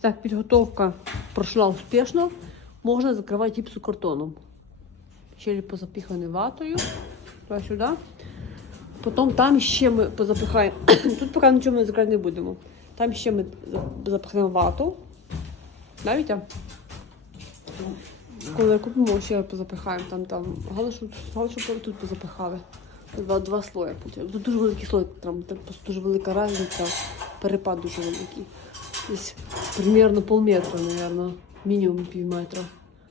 Так, підготовка пройшла успішно. Можна закривати гіпсокартоном. Щелі позапіхані ватою. Сюди. Потім там ще ми позапихаємо. Тут поки нічого ми закривати не будемо. Там ще ми запихнемо вату. Да, Вітя? Коли купимо, ще позапихаємо. Там, там. Головне, щоб, тут позапихали. Два, два слої. Тут дуже великий слой, там, там дуже велика різниця. Перепад дуже великий. Десь примерно полметра, наверное. Мінімум пів метра.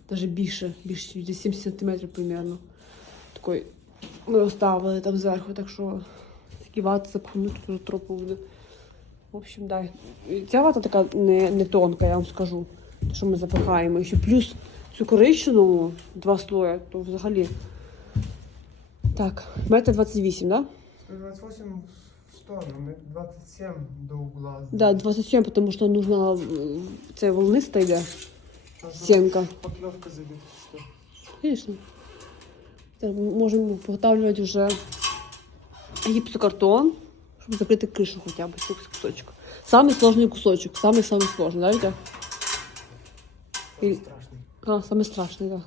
Даже більше, більше, десь 70 сантиметрів примерно. Такий ми оставили там зверху, так що такі вати запхнути тут тропу буде. В общем, да. Ця вата така не, не тонка, я вам скажу. Що ми запихаємо. І ще плюс цю коричневу два слоя, то взагалі. Так, метр 28, да? 128 в сторону, метр 27 до угла. Да, 27, потому что нужно э, це волниста йде. Нужно стенка. Поклевка забита. Что? Конечно. Так, можемо виготовлювати вже гіпсокартон, щоб закрити кришу хоча б цей кусочок. Самый сложный кусочок, самый-самый сложный, да, Витя? Самый И- страшный. А, самый страшный, да.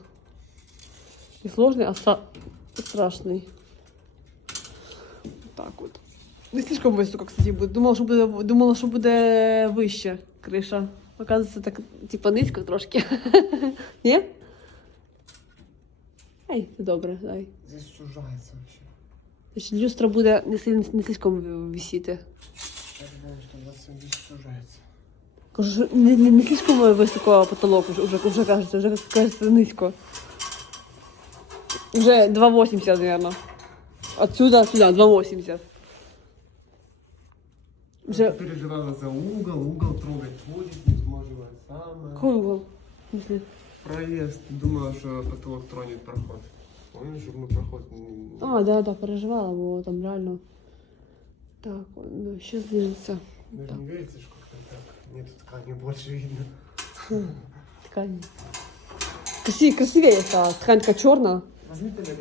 Не сложный, а ста- страшный. Не слишком високо, кстати, буде. Думала, що буде, думала, що буде вище криша. Оказується, так, типа, низько трошки. Ні? Ай, це добре, дай. Здесь сужается вообще. Значить, люстра буде не, сильно, не слишком висіти. Я думаю, что 27 здесь сужается. Кажу, що не, не, не слишком високо потолок, уже, уже, уже кажеться, вже кажеться низько. Уже 2,80, наверное. Отсюда сюда 2,80. Вже переживала за угол, угол трогать будет, не сможет самое. какой угол? Смысле? Проезд. Думала, что потолок тронет проход. Помнишь, чтобы мы проход... не- А, да, да, переживала, бо там реально. Так, ну, ще знижиться. Даже так. не верится, что как-то так. Нету ткани больше видно. Ткань. Красивее, красивее стала. Ткань така чорна. Возьми ты на